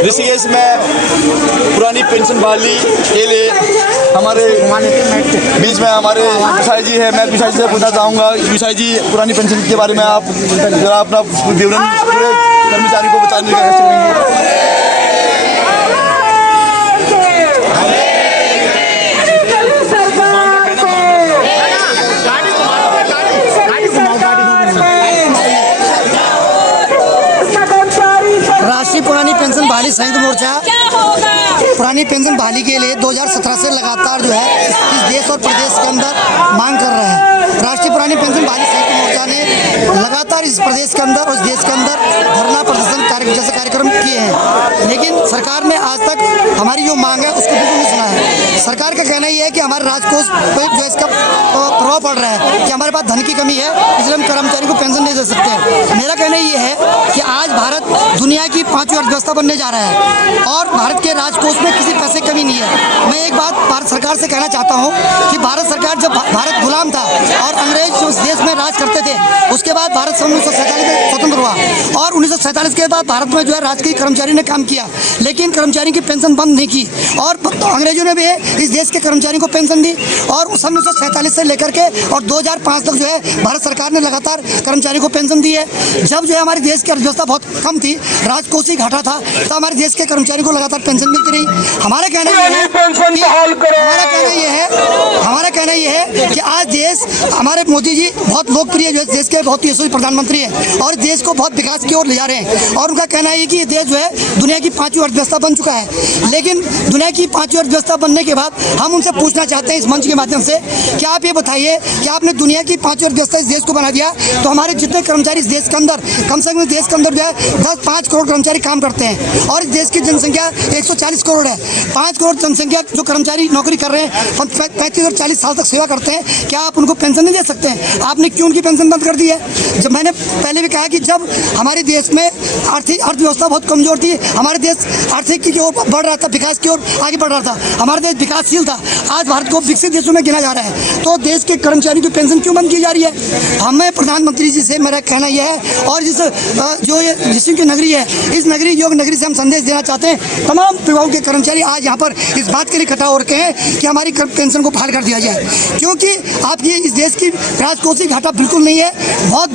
ऋषिकेश में पुरानी पेंशन बहाली के लिए हमारे बीच में हमारे विशाल जी है। मैं विशाल जी से पूछना चाहूँगा, विशाल जी पुरानी पेंशन के बारे में आप जरा अपना विवरण पूरे कर्मचारी को बताने का कोशिश करेंगे। राष्ट्रीय पुरानी पेंशन बहाली संयुक्त मोर्चा पुरानी पेंशन बहाली के लिए 2017 से लगातार जो है इस देश और प्रदेश के अंदर मांग कर रहे हैं। राष्ट्रीय पुरानी पेंशन बहाली संयुक्त मोर्चा ने लगातार इस प्रदेश के अंदर और इस देश के अंदर धरना प्रदर्शन जैसे कार्यक्रम किए हैं, लेकिन सरकार ने आज तक हमारी जो मांग है उसको बिल्कुल नहीं सुना है। सरकार का कहना ये है कि हमारे राजकोष पर जो इसका प्रभाव पड़ रहा है कि हमारे पास धन की कमी है, इसलिए हम कर्मचारी को पेंशन नहीं दे सकते। मेरा कहना ये है कि आज भारत दुनिया की 5वीं अर्थव्यवस्था बनने जा रहा है और भारत के राजकोष में किसी पैसे की कमी नहीं है। मैं एक बात भारत सरकार से कहना चाहता हूँ कि भारत सरकार जब भारत गुलाम था और अंग्रेज जो इस देश में राज करते थे, उसके बाद भारत 1947 में स्वतंत्र हुआ और 1947 के बाद भारत में जो है राजकीय कर्मचारी ने काम किया, लेकिन कर्मचारी की पेंशन बंद नहीं की और अंग्रेजों ने भी इस देश के कर्मचारियों को पेंशन दी और 1947 से लेकर के और 2005 तक जो है भारत सरकार ने लगातार कर्मचारी को पेंशन दी है। जब जो है हमारे देश की अर्थव्यवस्था बहुत कम थी, राजकोषीय घाटा था, तो हमारे देश के कर्मचारी को लगातार पेंशन मिलती रही। हमारा कहना ये है कि आज देश हमारे मोदी जी बहुत लोकप्रिय जो है देश के बहुत यशस्वी प्रधानमंत्री हैं और देश को बहुत विकास की ओर ले जा रहे हैं और उनका कहना है कि ये देश जो है दुनिया की 5वीं अर्थव्यवस्था बन चुका है। लेकिन दुनिया की 5वीं अर्थव्यवस्था बनने के बाद हम उनसे पूछना चाहते हैं इस मंच के माध्यम से कि आप ये बताइए कि आपने दुनिया की 5वीं अर्थव्यवस्था इस देश को बना दिया, तो हमारे जितने कर्मचारी इस देश के अंदर कम से कम देश के अंदर जो है 5 करोड़ कर्मचारी काम करते हैं और इस देश की जनसंख्या 140 करोड़ है। 5 करोड़ जनसंख्या जो कर्मचारी नौकरी कर रहे हैं, 35 और 40 साल तक सेवा करते हैं, क्या आप उनको पेंशन नहीं दे सकते हैं? आपने क्यों उनकी पेंशन बंद कर दी है? जब मैंने पहले भी कहा कि जब हमारे देश में आर्थिक अर्थव्यवस्था बहुत कमजोर थी, हमारे देश आर्थिक की ओर बढ़ रहा था, विकास की ओर आगे बढ़ रहा था, हमारा देश विकासशील था, आज भारत को विकसित देशों में गिना जा रहा है, तो देश के कर्मचारी की पेंशन क्यों बंद की जा रही है? हमें प्रधानमंत्री जी से मेरा कहना यह है और जिस जो ये ऋषि की नगरी है, इस नगरी योग नगरी से हम संदेश देना चाहते हैं तमाम विभागों के कर्मचारी आज यहाँ पर इस बात के लिए इकट्ठा हो रखे हैं कि हमारी पेंशन को बहाल कर दिया जाए, क्योंकि आपकी इस देश की राजकोषीय घाटा बिल्कुल नहीं है। बहुत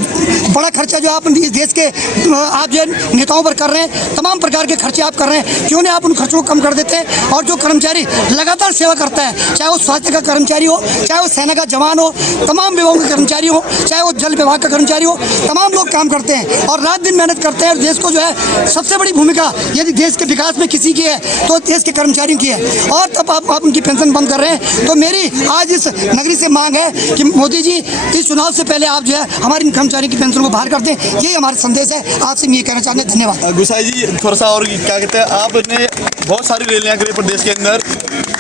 बड़ा खर्चा जो आप इस देश के आप जो नेताओं पर कर रहे हैं, तमाम प्रकार के खर्चे आप कर रहे हैं, क्यों नहीं आप उन खर्चों को कम कर देते हैं? और जो कर्मचारी लगातार सेवा करता है, चाहे वो स्वास्थ्य का कर्मचारी हो, चाहे वो सेना का जवान हो, तमाम विभागों के कर्मचारी हो, चाहे वो जल विभाग का कर्मचारी हो, तमाम लोग काम करते हैं और रात दिन मेहनत करते हैं और देश को जो है सबसे बड़ी भूमिका यदि देश के विकास में किसी की है तो देश के कर्मचारियों की है और तब आप उनकी पेंशन बंद कर रहे हैं। तो मेरी आज इस नगरी से मांग है कि मोदी जी इस चुनाव से पहले आप जो है हमारे कर्मचारियों की पेंशन को बाहर कर दें, यही हमारा संदेश है। आपसे मैं ये कहना चाहते हैं। धन्यवाद। गुसाई जी, थोड़ा सा और क्या कहते हैं, आपने बहुत सारी रैलियाँ करी प्रदेश के अंदर,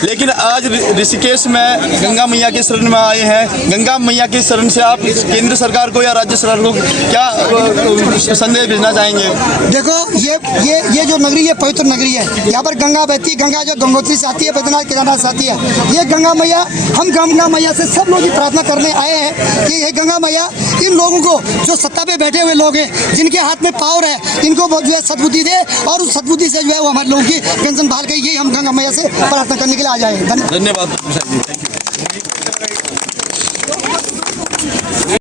लेकिन आज ऋषिकेश में गंगा मैया के शरण में आए हैं। गंगा मैया के शरण से आप केंद्र सरकार को या राज्य सरकार को क्या संदेश भेजना चाहेंगे? देखो, ये जो नगरी है पवित्र नगरी है, यहाँ पर गंगा बहती, गंगा जो गंगोत्री से आती है, बैद्यनाथ केदारनाथ से आती है। ये गंगा मैया, हम गंगा मैया से सब लोग प्रार्थना करने आए हैं कि ये गंगा मैया इन लोगों को जो सत्ता पे बैठे हुए लोग हैं, जिनके हाथ में पावर है, इनको जो है सद्बुद्धि दे और उस सद्बुद्धि से जो है वो हमारे लोगों की पेंशन बहाल करें। यही हम गंगा मैया से प्रार्थना करने के लिए आ जाए। धन्यवाद।